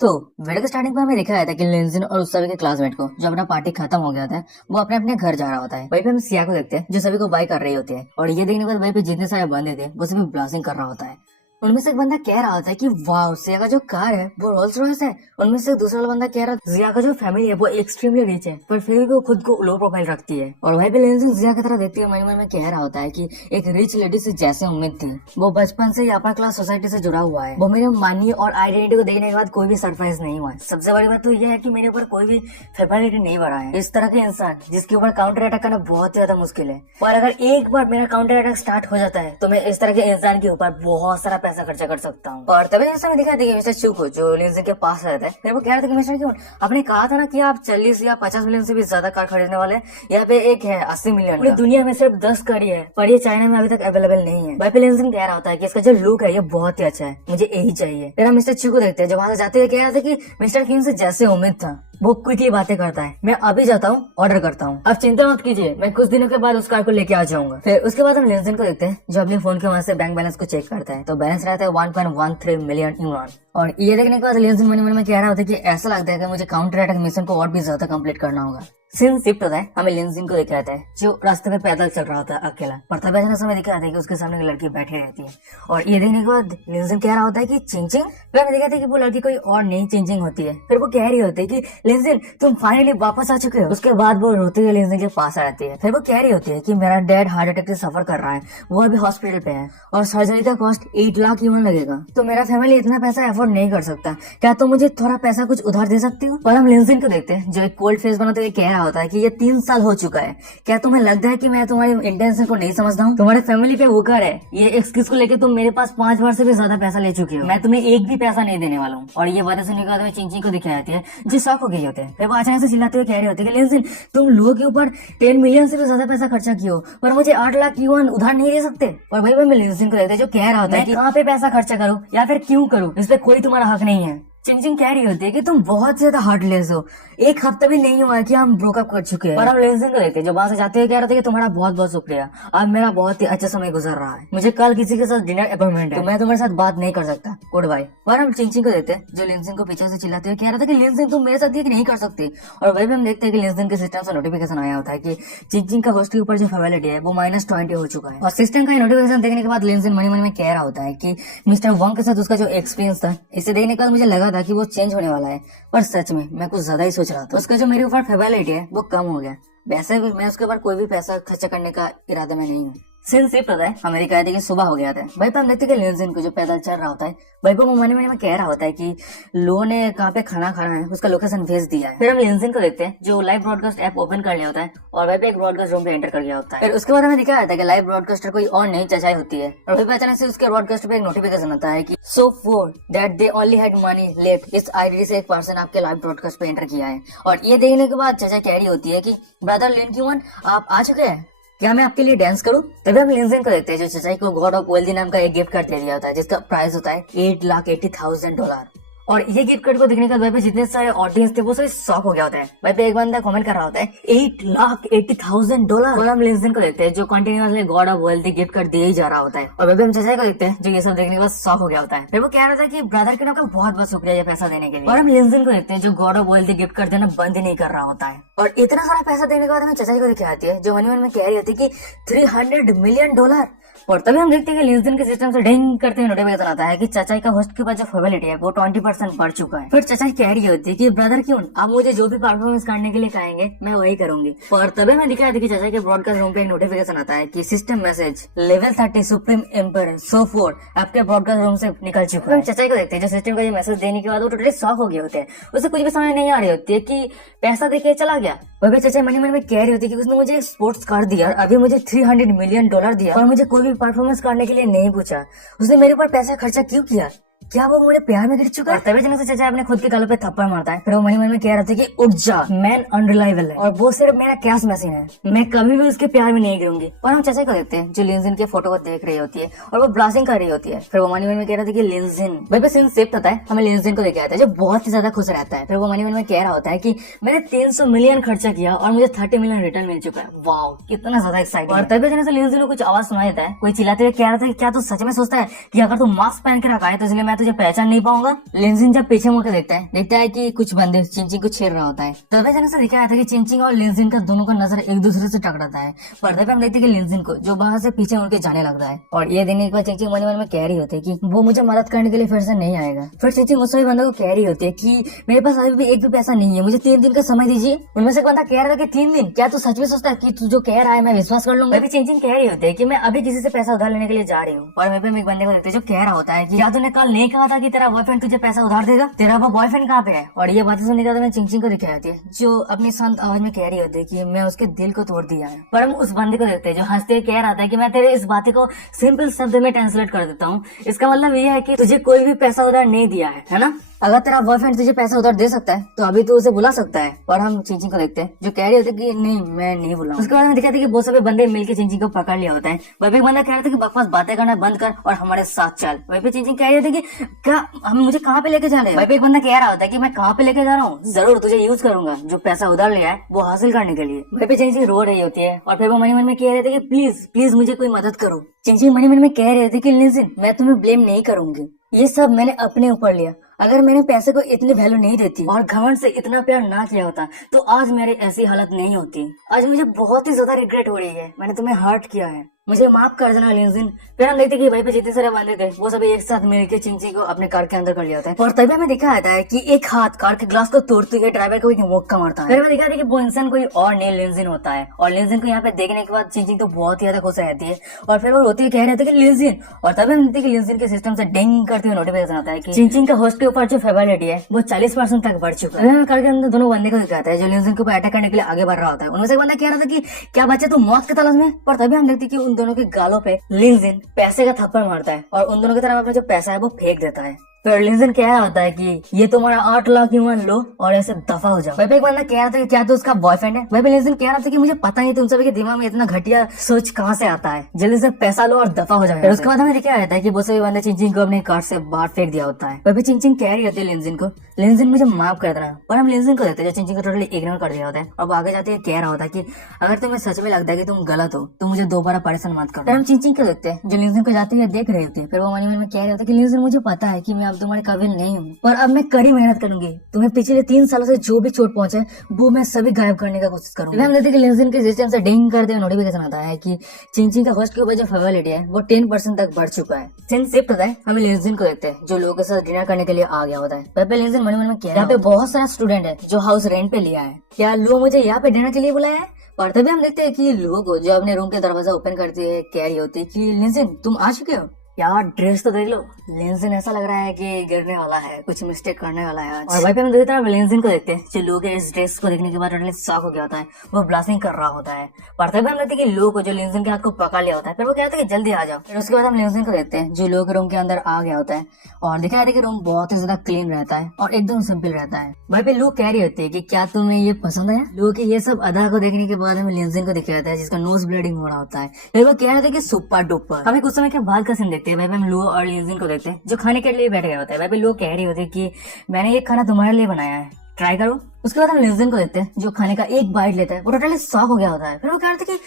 तो वीडियो के स्टार्टिंग में हमें दिखाया था कि लिंजिन और उस सभी के क्लासमेट को जो अपना पार्टी खत्म हो गया था वो अपने अपने घर जा रहा होता है। वहीं पे हम सिया को देखते हैं जो सभी को बाय कर रही होती है और ये देखने के बाद वहीं पे जितने सारे बंदे थे वो सभी ब्लास्टिंग कर रहा होता है। उनमें से एक बंदा कह रहा होता है कि वाह सिया का जो कार है वो रोल्स रॉयस है। उनमें से दूसरा बंदा कह रहा है जिया का जो फैमिली है वो एक्सट्रीमली रिच है पर फिर भी वो खुद को लो प्रोफाइल रखती है। और वहीं पे लिंजिन जिया की तरह देखती है मन में कह रहा होता है कि एक रिच लेडी से जैसे उम्मीद थी वो बचपन से ही अपर क्लास सोसाइटी से जुड़ा हुआ है। वो मेरे मानी और आइडेंटिटी को देखने के बाद कोई भी सरप्राइज नहीं हुआ है। सबसे बड़ी बात तो यह है कि मेरे ऊपर कोई भी फेवरिटी नहीं बढ़ा है। इस तरह के इंसान जिसके ऊपर काउंटर अटैक करना बहुत ज्यादा मुश्किल है और अगर एक बार मेरा काउंटर अटैक स्टार्ट हो जाता है तो मैं इस तरह के इंसान के ऊपर बहुत सारा पैसा खर्चा कर सकता हूँ। और तभी जैसा मैं दिखा दी मिस्टर चुको जो लिंजिन के पास रहता है फिर वो कह रहा था कि मिस्टर क्यों आपने कहा था ना कि आप 40 या 50 मिलियन से भी ज्यादा कार खरीदने वाले। यहाँ पे एक है 80 मिलियन। पूरी दुनिया में सिर्फ 10 कार ही है पर ये चाइना में अभी तक अवेलेबल नहीं है। वहीं पे लिंजिन कह रहा होता है कि इसका जो लुक है ये बहुत ही अच्छा है, मुझे यही चाहिए। फिर हम मिस्टर चुको देखते हैं जो वहां से जाते हुए कह रहा था कि मिस्टर किंग से जैसे उम्मीद था वो क्विकली बातें करता है। मैं अभी जाता हूँ ऑर्डर करता हूँ, आप चिंता मत कीजिए मैं कुछ दिनों के बाद उस कार को लेके आ जाऊंगा। फिर उसके बाद हम लिंजिन को देखते हैं जो अपने फोन के वहां से बैंक बैलेंस को चेक करता है तो बैलेंस रहता है 1.13 मिलियन यून। और ये देखने के बाद लिंजिन मन में कह रहा होता है कि ऐसा लगता है कि मुझे काउंटर अटैक मिशन को और भी ज्यादा कंप्लीट करना होगा। सीन शिफ्ट होता है हमें लिंजिन को दिखाता है जो रास्ते में पैदल चल रहा होता है अकेला। पर तभी अचानक समय दिखाता है कि उसके सामने एक लड़की बैठी रहती है और ये देखने के बाद लिंजिन कह रहा होता है कि चिंचिंग। फिर हमें दिखाता है कि वो लड़की कोई और नहीं चिंचिंग होती है। फिर वो कह रही होती है कि लिंजिन तुम फाइनली वापस आ चुके हो। उसके बाद वो रोते हुए लिंजिन के पास आती है। फिर वो कह रही होती है कि मेरा डैड हार्ट अटैक से सफर कर रहा है, वो अभी हॉस्पिटल पे है और सर्जरी का कॉस्ट 8 लाख यून लगेगा तो मेरा फैमिली इतना पैसा अफोर्ड नहीं कर सकता, क्या तुम मुझे थोड़ा पैसा कुछ उधार दे सकती हो। पर हम लिंजिन को देखते हैं जो एक कोल्ड फेस बनाते हुए कह रहा होता है कि ये 3 साल हो चुका है, क्या तुम्हें लगता है कि मैं तुम्हारे इंटेंशन को नहीं समझता हूँ। तुम्हारे फैमिली पे वो घर है, ये एक्सक्यूज को लेकर तुम मेरे पास 5 बार से भी ज्यादा पैसा ले चुके हो, मैं तुम्हें एक भी पैसा नहीं देने वाला हूँ। और ये बातें सुनने के बाद में चिंचिंग को दिखाई जाती है जो शॉक हो गई होते हैं। फिर वो अचानक से चिल्लाते हुए कह रहे होते हैं कि लिंजिन तुम लोगों के ऊपर 10 मिलियन से भी ज्यादा पैसा खर्चा किया पर मुझे 8 लाख यून उधार नहीं दे सकते। और भाई मैं लिंजिन को देखते जो कह रहा होता है कि कहाँ पे पैसा खर्चा करूँ या फिर क्यों करूँ, इस पे कोई तुम्हारा हक नहीं है। चिंचिंग कह रही होती है कि तुम बहुत ज्यादा हार्टलेस हो, एक हफ्ता भी नहीं हुआ है कि हम ब्रोकअप कर चुके हैं। और हम लिंजिन को देखते हैं जो वहां से जाते हुए कह रहे थे कि तुम्हारा बहुत बहुत शुक्रिया, अब मेरा बहुत ही अच्छा समय गुजर रहा है, मुझे कल किसी के साथ डिनर अपॉइंटमेंट है तो मैं तुम्हारे साथ बात नहीं कर सकता, गुड बाय। और हम चिंचिंग को देखते हैं जो लिंजिन को पीछे से चिल्लाते हुए कह रहा था कि लिंजिन तुम मेरे साथ ये नहीं कर सकते। और वही भी हम देखते हैं कि लिंजिन के सिस्टम से नोटिफिकेशन आया होता है कि चिंचिंग का होस्ट के ऊपर जो फेवरिटी है वो -20 हो चुका है। और सिस्टम का नोटिफिकेशन देखने के बाद लिंजिन मन में कह रहा होता है कि मिस्टर वंग के साथ उसका जो एक्सपीरियंस था इसे देखने के बाद मुझे लगा था कि वो चेंज होने वाला है पर सच में मैं कुछ ज्यादा ही सोच रहा था। उसका जो मेरे ऊपर फेवरिटी है वो कम हो गया, वैसे भी मैं उसके ऊपर कोई भी पैसा खर्चा करने का इरादा में नहीं हूँ। सीन शिफ्ट होता है हमें दिखाया था कि सुबह हो गया था। भाई पे हम देखते हैं कि लिंजिन को जो पैदल चल रहा होता है भाई को मन में कह रहा होता है कि लो ने कहाँ पे खाना खाना है उसका लोकेशन भेज दिया है। फिर हम लिंजिन को देखते हैं जो लाइव ब्रॉडकास्ट ऐप ओपन कर लिया होता है और वहीं पे एक ब्रॉडकास्ट रूम पे एंटर कर गया होता है। फिर उसके बाद हमें दिखाया था कि लाइव ब्रॉडकास्टर कोई और नहीं चचाई होती है और वहीं पे अचानक से उसके ब्रॉडकास्ट पे एक नोटिफिकेशन आता है कि so for that they only had money left, इस आईडी से एक पर्सन आपके लाइव ब्रॉडकास्ट पे एंटर किया है। और ये देखने के बाद चचा कह रही होती है कि ब्रदर लिन क्यून आप आ चुके हैं, क्या मैं आपके लिए डांस करूं। तभी हम लिंजिन को देखते हैं जो चचाई को गॉड ऑफ वेल्दी नाम का एक गिफ्ट कार्ड दे दिया होता है जिसका प्राइस होता है $8,80,000। और ये गिफ्ट कार्ड को देखने के बाद जितने सारे ऑडियंस थे वो सभी शॉक हो गया होता है। भाई पे एक बंदा कमेंट कर रहा होता है $8,80,000। और हम लिंजिन को देखते हैं जो continuously God of wealthy gift card दिए ही जा रहा होता है। और भाई हम चचाई को देखते हैं जो ये सब देखने के बाद शॉक हो गया होता है। फिर वो कह रहा था कि ब्रदर के नाम का बहुत बहुत शुक्रिया ये पैसा देने के लिए। और हम लिंजिन को देखते हैं जो God of wealthy gift card देना बंद ही नहीं कर रहा होता है। और इतना सारा पैसा देने के बाद हमें चचाई को दिखाती है जो मन में कह रही होती है कि $300 मिलियन। और तभी हम देखते हैं कि लिंजिन के सिस्टम से डिंग करते हुए नोटिफिकेशन आता है कि चचाई का होस्ट के पास जो फेवरिटी है वो 20% बढ़ चुका है। फिर चचाई कह रही होती है कि ब्रदर क्यों आप मुझे जो भी परफॉर्मेंस करने के लिए कहेंगे मैं वही करूंगी। और तभी मैं दिखाया था कि चचाई के ब्रॉडकास्ट रूम पे एक नोटिफिकेशन आता है कि system message level 30 supreme emperor so four आपके ब्रॉडकास्ट रूम से निकल चुका है। चचाई को देखते हैं जो सिस्टम का मैसेज देने के बाद वो टोटली शॉक हो गए होते हैं, उसे कुछ भी समझ नहीं आ रही होती है कि पैसा देके चला गया। वही चचाई मन में कह रही होती है कि उसने मुझे स्पोर्ट्स कार दिया, अभी मुझे $300 मिलियन दिया और मुझे कोई भी परफॉर्मेंस करने के लिए नहीं पूछा, उसने मेरे ऊपर पैसा खर्चा क्यों किया, क्या वो मुझे प्यार में गिर चुका है। तभी अचानक से चचा अपने खुद के गालों पे थप्पड़ मारता है। फिर वो मन में कह रहा था कि उठ जा, मैन अनरिलायबल है और वो सिर्फ मेरा कैश मशीन है, मैं कभी भी उसके प्यार में नहीं गिरूंगी। और हम चचा को देखते हैं जो लिंजिन के फोटो को देख रही होती है और वो ब्लास्टिंग कर रही होती है। फिर वो मन में कह रहा था कि लिंजिन भाई पे सीन शिफ्ट होता है हमें लिंजिन को देखे आता है जो बहुत ही ज्यादा खुश रहता है। फिर वो मन में कह रहा होता है कि मैंने 300 मिलियन खर्चा किया और मुझे 30 मिलियन रिटर्न मिल चुका है, वाओ कितना ज्यादा एक्साइटेड। और तभी अचानक से लिंजिन को कुछ आवाज सुनाई देता है, कोई चिल्लाते हुए कह रहा था कि क्या तू सच में सोचता है कि अगर तू मास्क पहन के रखा है तो इसलिए मैं तुझे पहचान नहीं पाऊंगा। लिंजिन जब पीछे मुड़ के देखता है कि कुछ बंदे चिंचिंग को छेड़ रहा होता है। तभी अचानक से दिखाया था कि चिंचिंग और लिंजिन का दोनों का नजर एक दूसरे से टकराता है। पर्दे पे हम देखते हैं कि लिंजिन को जो वहां से पीछे मुड़ के जाने लगता है और ये देखने के बाद चिंचिंग मन में कह रही होती है कि वो मुझे मदद करने के लिए फिर से नहीं आएगा। फिर चिंचिंग उस सभी बंदों को कह रही होती है कि मेरे पास अभी भी एक भी पैसा नहीं है, मुझे 3 दिन का समय दीजिए। उनमें से एक बंदा कह रहा था कि 3 दिन? क्या तू सच में सोचता है कि तू जो कह रहा है मैं विश्वास कर लूंगा? अभी चिंचिंग कह रही होती है कि मैं अभी किसी से पैसा उधार लेने के लिए जा रही हूँ। और वहीं पे हम एक बंदे को देखते हैं जो कह रहा होता है कि क्या तूने कल नहीं कहा था कि तेरा बॉयफ्रेंड तुझे पैसा उधार देगा? तेरा वो बॉयफ्रेंड कहाँ पे है? और ये बातें सुनने के बाद मैं चिंचिंग को दिखाई होती है जो अपनी शांत आवाज में कह रही होती है कि मैं उसके दिल को तोड़ दिया है। पर हम उस बंदे को देखते हैं जो हंसते हुए कह रहा था कि मैं तेरे इस बातें को सिंपल शब्द में ट्रांसलेट कर देता हूँ। इसका मतलब ये है कि तुझे कोई भी पैसा उधार नहीं दिया है ना? अगर तेरा बॉयफ्रेंड तुझे पैसा उधार दे सकता है तो अभी तो उसे बुला सकता है। और हम चिंचिंग को देखते हैं जो कह रही होती है कि नहीं मैं नहीं बुलाऊं। उसके बाद हमें दिखाते हैं कि वो सभी बंदे मिलकर चिंचिंग को पकड़ लिया होता है। वही पे एक बंदा कह रहा था कि बकवास बातें करना बंद कर और हमारे साथ चल। वही पे चिंचिंग कह रही होती है कि क्या हम मुझे कहाँ पे लेके जा रहे हैं? वही पे एक बंदा कह रहा होता है कि मैं कहाँ पे लेके जा रहा हूँ, जरूर तुझे यूज करूंगा जो पैसा उधार लिया है वो हासिल करने के लिए। वही पे चिंचिंग रो रही होती है और फिर वो मन में कह रहे थे कि प्लीज प्लीज मुझे कोई मदद करो। चिंचिंग मन में कह रहे थे कि लिंजिन मैं तुम्हें ब्लेम नहीं करूंगी, ये सब मैंने अपने ऊपर लिया। अगर मैंने पैसे को इतनी वैल्यू नहीं देती और घमंड से इतना प्यार ना किया होता तो आज मेरी ऐसी हालत नहीं होती। आज मुझे बहुत ही ज्यादा रिग्रेट हो रही है, मैंने तुम्हें हर्ट किया है, मुझे माफ कर देना लिंजिन। फिर हम देखते कि वहीं पे जितने सारे बंदे थे वो सभी एक साथ मिलकर चिंचिंग को अपने कार के अंदर कर लिया था। और तभी हमें दिखा जाता है कि एक हाथ कार के ग्लास को तोड़ते हुए ड्राइवर को एक मुक्का मारता है। फिर हमें दिखा था कि वो इंसान कोई और नहीं लिंजिन होता है। और लिंजिन को यहाँ पे देखने के बाद चिंचिंग तो बहुत ही ज्यादा खुश रहती है और फिर वो रोते हुए कह रहे थे कि लिंजिन। और तभी हम देखते कि लिंजिन के सिस्टम से डिंग करते हुए नोटिफिकेशन आता है कि चिंचिंग का होस्ट के ऊपर जो फेवरिटी है वो 40% तक बढ़ चुका है। कार के अंदर दोनों बंदे को दिखाता है जो लिंजिन के ऊपर अटैक करने के लिए आगे बढ़ रहा होता है। उनमें से एक बंदा कह रहा था कि क्या बच्चे तुम मौत के तलाश में? पर तभी हम देखते कि उन दोनों के गालों पे लिंजिन पैसे का थप्पड़ मारता है और उन दोनों की तरफ अपना जो पैसा है वो फेंक देता है। फिर लिंजिन कह रहा होता है कि ये तुम्हारा 8 लाख यूं लो और ऐसे दफा हो जाओ। वही पे एक बंदा कह रहा था कि क्या तो उसका बॉयफ्रेंड है? वही पे लिंजिन कह रहा था कि मुझे पता नहीं तुम सभी के दिमाग में इतना घटिया सोच कहाँ से आता है, जल्दी से पैसा लो और दफा हो जाओ। फिर उसके बाद हमें दिखाया जाता है कि वो सभी बंदे चिंचिंग को अपने कार से बाहर फेंक दिया होता है। वही पे चिंचिंग कह रही होती है लिंजिन को लिंजिन मुझे माफ कर देना। पर हम लिंजिन को देखते हैं जो चिंचिंग को टोटली इग्नोर कर दिया होता है और वो आगे जाते कह रहा होता है कि अगर तुम्हें सच में लगता है कि तुम गलत हो तो मुझे दोबारा परेशान मत करो। फिर हम चिंचिंग को देखते हैं जो लिंजिन को जाते हुए देख रही होती है। फिर वो मन में कह रहे होते हैं कि लिंजिन मुझे पता है कि मैं अब तुम्हारे काबिल नहीं हूँ पर अब मैं कड़ी मेहनत करूंगी, तुम्हें पिछले 3 सालों से जो भी चोट पहुंचे वो मैं सभी गायब करने का कोशिश करूंगी। हम देखते हैं कि लिंजिन के सिस्टम से डिंग करते हुए नोटिफिकेशन आता है कि चिंचिंग का होस्ट के ऊपर जो फेवरिटी है वो 10% तक बढ़ चुका है। सीन शिफ्ट होता है, हमें लिंजिन को देखते हैं जो लोगों के साथ डिनर करने के लिए आ गया होता है। वहीं पे लिंजिन मन में क्या यहाँ पे बहुत सारा स्टूडेंट है जो हाउस रेंट पे लिया है, क्या लोग मुझे यहाँ पे डिनर के लिए बुलाया है? और तभी हम देखते हैं कि लोगों को जो अपने रूम के दरवाजा ओपन करते हैं कह रही होती है कि लिंजिन तुम आ चुके हो। यार ड्रेस तो देख लो, लिंजिन ऐसा लग रहा है कि गिरने वाला है, कुछ मिस्टेक करने वाला है आज। और वहीं पे हम देखते हैं लिंजिन को देखते हैं जो लोग इस ड्रेस को देखने के बाद टोटली शॉक हो गया होता है, वो ब्लास्टिंग कर रहा होता है। पर तभी हम देखते हैं कि लोग को जो लिंजिन के हाथ को पकड़ लिया होता है। फिर वो कहते हैं कि जल्दी आ जाओ। फिर उसके बाद हम लिंजिन को देखते हैं जो लोग रूम के अंदर आ गया होता है और दिखाया था कि रूम बहुत ही ज्यादा क्लीन रहता है और एकदम सिंपल रहता है। वहीं पे लोग कह रही होती है कि क्या तुम्हें ये पसंद आया? लोग की ये सब अदा को देखने के बाद हमें लिंजिन को दिखाया जाता है जिसका नोज ब्लीडिंग हो रहा होता है। फिर वो कह रहे थे कि सुपर डुपर। हमें कुछ समय के बाद का सीन देखते हैं। वहीं पे हम लोग और लिंजिन को देखते हैं जो खाने के लिए बैठ गया होता है। वहीं पे लोग कह रही होती है कि मैंने ये खाना तुम्हारे लिए बनाया है, ट्राई करो। उसके बाद हम लिंजिन को देखते हैं जो खाने का एक बाइट लेता है, वो टोटली शॉक हो गया होता है। फिर वो कह रहे थे कि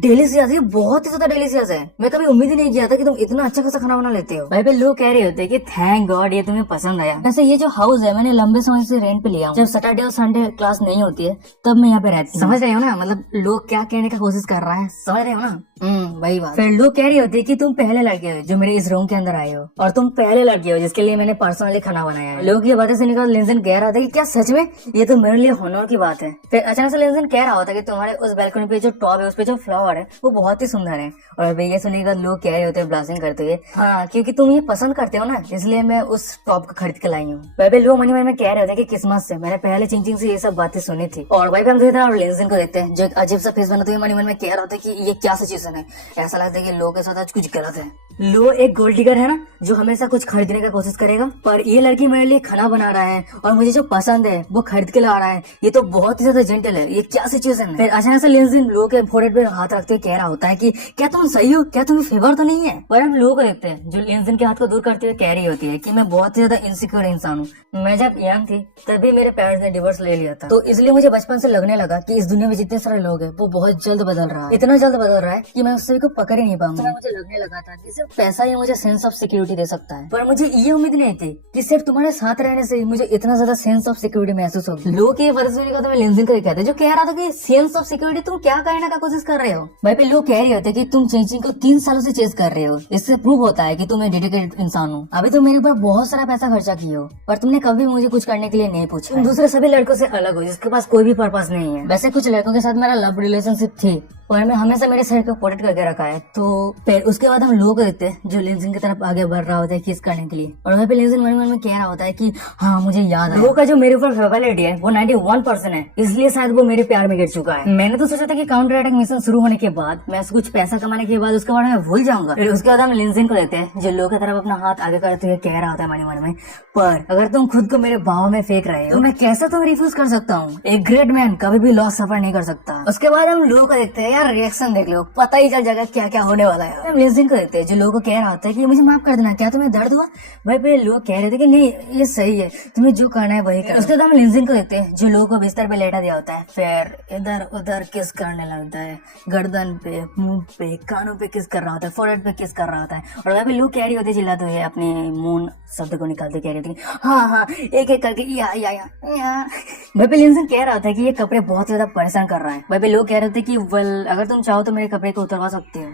डिलीशियस, ये बहुत ही ज्यादा डिलीशियस है, मैं कभी उम्मीद ही नहीं किया था कि तुम इतना अच्छा खासा खाना बना लेते हो। भाई पे लोग कह रहे होते हैं कि थैंक गॉड ये तुम्हें पसंद आया। वैसे ये जो हाउस है मैंने लंबे समय से रेंट पे लिया हूँ, जब सैटरडे और संडे क्लास नहीं होती है तब मैं यहाँ पे रहती हूँ। समझ रहे हो ना, मतलब लोग क्या कहने का कोशिश कर रहा है, समझ रहे हो ना? वही बात। फिर लोग कह रही होती है कि तुम पहले लड़के हो जो मेरे इस रूम के अंदर आए हो और तुम पहले लड़के हो जिसके लिए मैंने पर्सनली खाना बनाया है। लोग ये बातें सुनने के बाद लिंजिन कह रहा था कि क्या सच में? ये तो मेरे लिए होनर की बात है। फिर अचानक से लिंजिन कह रहा होता है कि तुम्हारे उस बैल्कनी पे जो टॉप है उस पे जो फ्लावर है वो बहुत ही सुंदर है। और ये सुनने के बाद लोग कह रहे होते हैं ब्लास्टिंग करते हुए, हाँ क्योंकि तुम ये पसंद करते हो ना इसलिए मैं उस टॉप को खरीद के लाई हूँ। वही पे लोग मन में कह रहे होते हैं कि किस्मत से मैंने पहले चिंचिंग से ये सब बातें सुनी थी। और वही पे हम देखते हैं लिंजिन को देखते हैं जो एक अजीब सा फेस बनाते हुए मन में कह रहा होता है कि ये क्या सिचुएशन है, ऐसा लगता है कि लोग के साथ आज कुछ गलत है। लो एक गोल्ड डिगर है ना जो हमेशा कुछ खरीदने का कोशिश करेगा, पर ये लड़की मेरे लिए खाना बना रहा है और मुझे जो पसंद है वो खरीद के ला रहा है, ये तो बहुत ही ज्यादा जेंटल है, ये क्या सिचुएशन है। फिर अचानक से लिंजिन लो के फोrehead पे हाथ रखते हुए कह रहा होता है कि क्या तुम सही हो, क्या तुम्हें फेवर तो नहीं है। पर हम लोगों को देखते हैं जो लिंजिन के हाथ को दूर करते हुए कह रही होती है कि मैं बहुत ही ज्यादा इनसिक्योर इंसान हूँ, मैं जब यंग थी तभी मेरे पेरेंट्स ने डिवोर्स ले लिया था, तो इसलिए मुझे बचपन से लगने लगा कि इस दुनिया में जितने सारे लोग हैं वो बहुत जल्द बदल रहा है, इतना जल्द बदल रहा है कि मैं उस सभी को पकड़ ही नहीं पाऊंगा। मुझे लगने लगा था कि सिर्फ पैसा ही मुझे सेंस ऑफ सिक्योरिटी दे सकता है, पर मुझे ये उम्मीद नहीं थी कि सिर्फ तुम्हारे साथ रहने से मुझे इतना ज्यादा सेंस ऑफ सिक्योरिटी महसूस होगी। लोग के वर्ष का तुम्हें लिंजिन को कहते हैं, जो कह रहा था कि सेंस ऑफ सिक्योरिटी तुम क्या कहने का कोशिश कर रहे हो। भाई पे लोग कह रहे होते कि तुम चेंजिंग को 3 सालों से चेस कर रहे हो, इससे प्रूव होता है कि तुम एक डेडिकेटेड इंसान हो। अभी तुम मेरे ऊपर बहुत सारा पैसा खर्चा किए हो, पर तुमने कभी मुझे कुछ करने के लिए नहीं पूछा। तुम दूसरे सभी लड़कों से अलग हो जिसके पास कोई भी पर्पस नहीं है। वैसे कुछ लड़कों के साथ मेरा लव रिलेशनशिप थी, पर मैं हमेशा मेरे सर को प्रोटेक्ट करके रखा है। तो फिर उसके बाद हम लोगों को देखते हैं जो लिंजिन की तरफ आगे बढ़ रहा होता है किस करने के लिए, और वहाँ पे लिंजिन मन में कह रहा होता है कि हाँ मुझे याद है लोगों का जो मेरे ऊपर फेवरेट है वो 91% है, इसलिए शायद वो मेरे प्यार में गिर चुका है। मैंने तो सोचा था कि काउंटर अटैक मिशन शुरू होने के बाद मैं कुछ पैसा कमाने के बाद उसके बारे में भूल जाऊंगा। फिर उसके बाद हम लिंजिन को देखते हैं जो लोगों की तरफ अपना हाथ आगे करते हुए कह रहा होता है मन में, पर अगर तुम खुद को मेरे बाहों में फेंक रहे हो तो मैं कैसे तुम रिफ्यूज कर सकता हूँ। एक ग्रेट मैन कभी भी लॉस सफर नहीं कर सकता। उसके बाद हम लोगों को देखते हैं, यार रिएक्शन देख लो, पता ही चल जाएगा क्या क्या होने वाला है। हम लिंजिन को देखते हैं जो लोगों को कह रहा होता है कि मुझे माफ कर देना, क्या तुम्हें दर्द हुआ। भाई पे लोग कह रहे थे कि नहीं ये सही है, तुम्हें जो करना है वही कर। उसके बाद हम लिंजिन को देखते हैं जो लोगों को बिस्तर पे लेटा दिया होता है, फिर इधर उधर किस करने लगता है, गर्दन पे, मुंह पे, कानों पे किस कर रहा होता है, फोरहेड पे किस कर रहा होता है। और वहाँ पे लोग कह रही होती है चिल्लाते हुए अपने मून शब्द को निकालते कह रही थी हाँ एक एक करके या। भाई पे लिंजिन कह रहा था कि ये कपड़े बहुत ज्यादा परेशान कर रहा है। भाई पे लोग कह रहे थे कि वेल अगर तुम चाहो तो मेरे कपड़े को उतरवा सकते हो।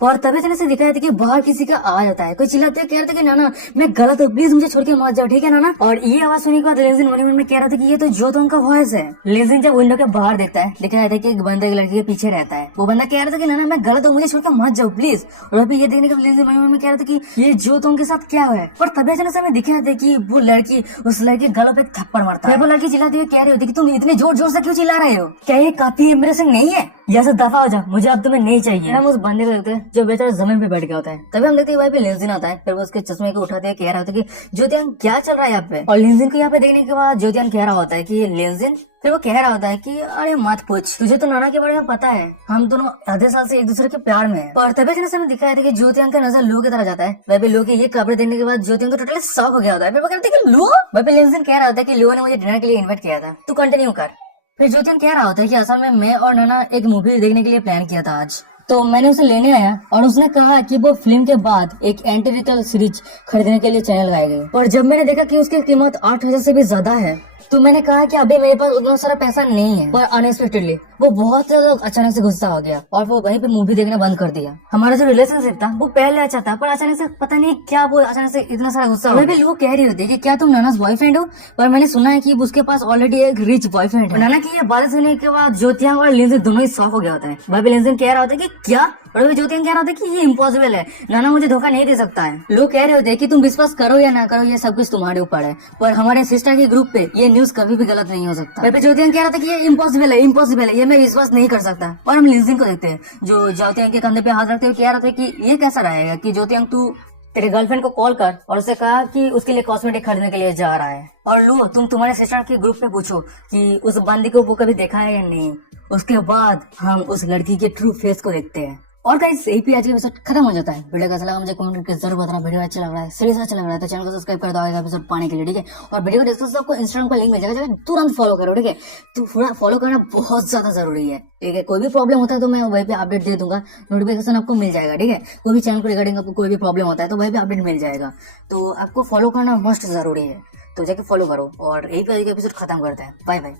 और तभी तरह से दिखाया था कि बाहर किसी का आवाज आता है, कोई चिल्लाते कह रहे थे कि नाना मैं गलत हूँ, प्लीज मुझे छोड़ के मत जाओ, ठीक है नाना। और ये आवाज सुनने के बाद लिंजिन मन में कह रहा था कि ये तो जोतोंग का वॉइस है। लिंजिन जब विंडो के बाहर देखता है दिखाया था कि एक बंदा एक लड़की के पीछे रहता है। वो बंदा कह रहा था कि नाना मैं गलत हूँ, मुझे छोड़ के मत जाओ प्लीज। और अभी ये देखने के बाद लिंजिन मन में कह रहा था कि ये जोतोंग के साथ क्या है। पर तभी अचानक से हमें दिखाया था कि वो लड़की उस लड़की के गलों पे थप्पड़ मारता है। वो लड़की चिल्लाती हुई कह रही होती कि तुम इतने जोर जोर से क्यों चिल्ला रहे हो, क्या ये काफी एम्बैरेसिंग नहीं है, या से दफा हो जा, मुझे अब तुम्हें नहीं चाहिए। हम उस बंदे को देखते हैं जो बेचारा जमीन पे बैठ गया होता है। तभी हम देखते हैं भाई पे लिंजिन आता है, फिर वो उसके चश्मे को उठाते हैं, कह रहा होता है कि ज्योतियान क्या चल रहा है यहाँ पे। और लिंजिन को यहाँ पे देखने के बाद ज्योतियान कह रहा होता है कि लिंजिन, फिर वो कह रहा होता है कि अरे मत पूछ, तुझे तो नाना के बारे में पता है, हम दोनों आधे साल से एक दूसरे के प्यार में हैं। पर तभी से हमें दिखाया था कि ज्योतियान का नजर लो की तरह जाता है। वह लो के ये कपड़े देखने के बाद ज्योतियान तो टोटली शॉक हो गया होता है। फिर वो कहते हैं कि लो, वह लिंजिन कह रहा होता है कि लो ने मुझे डिनर के लिए इन्वाइट किया था, तू कंटिन्यू कर। फिर ज्योतियान कह रहा होता है कि असल में मैं और नाना एक मूवी देखने के लिए प्लान किया था आज, तो मैंने उसे लेने आया और उसने कहा कि वो फिल्म के बाद एक एंटी सीरीज खरीदने के लिए चैनल लगाए गए। और जब मैंने देखा कि उसकी कीमत 8,000 से भी ज्यादा है तो मैंने कहा कि अभी मेरे पास उतना सारा पैसा नहीं है। पर अनएक्सपेक्टेडली वो बहुत ज्यादा अचानक से गुस्सा हो गया और वो वहीं पे मूवी देखना बंद कर दिया। हमारा जो रिलेशनशिप था वो पहले अच्छा था, पर अचानक से पता नहीं क्या वो अचानक से इतना सारा गुस्सा हो गया। लोग कह रही होती है कि क्या तुम नाना बॉयफ्रेंड हो, पर मैंने सुना है कि उसके पास ऑलरेडी एक रिच बॉयफ्रेंड है। नाना की ये बात सुनने के बाद ज्योतियान और लिंजिन दोनों ही शॉक हो गया होता है। भाई लिंजिन कह रहा होता है कि क्या, और ज्योतियान कह रहा होता है कि ये इम्पॉसिबल है, नाना मुझे धोखा नहीं दे सकता है। लोग कह रहे होते हैं कि तुम विश्वास करो या ना करो ये सब कुछ तुम्हारे ऊपर है, पर हमारे सिस्टर के ग्रुप पे ये न्यूज कभी भी गलत नहीं हो सकता। भाई ज्योतियान कह रहा था कि ये इम्पॉसिबल है, ये मैं विश्वास नहीं कर सकता। और हम लिंजिन को देखते हैं जो ज्योतियान के कंधे पे हाथ रखते हुए कह रहा था कि ये कैसा रहेगा कि ज्योतियान तू तेरे गर्लफ्रेंड को कॉल कर और उसे कहा कि उसके लिए कॉस्मेटिक खरीदने के लिए जा रहा है, और लो तुम तुम्हारे सिस्टर के ग्रुप में पूछो कि उस बंदी को वो कभी देखा है या नहीं। उसके बाद हम उस लड़की के ट्रू फेस को देखते हैं। और गाइस यही पे आज का एपिसोड खत्म हो जाता है। वीडियो कैसा लगा मुझे कमेंट करके जरूर बताना। वीडियो अच्छा लग रहा है, सीरीज अच्छा लग रहा है तो चैनल को सब्सक्राइब कर दो आगे का एपिसोड पाने के लिए, ठीक है। और वीडियो को डिस्क्रिप्शन आपको इंस्टाग्राम का लिंक मिल जाएगा, तुरंत फॉलो करो, ठीक है। तो पूरा फॉलो करना बहुत ज्यादा जरूरी है, ठीक है। कोई भी प्रॉब्लम होता है तो मैं वहीं पे अपडेट दे दूंगा, नोटिफिकेशन आपको मिल जाएगा, ठीक है। कोई भी चैनल को रिगार्डिंग आपको कोई भी प्रॉब्लम होता है तो वहीं पे अपडेट मिल जाएगा। तो आपको फॉलो करना मस्ट जरूरी है, तो जाके फॉलो करो। और यही पे एपिसोड खत्म करते हैं। Bye bye.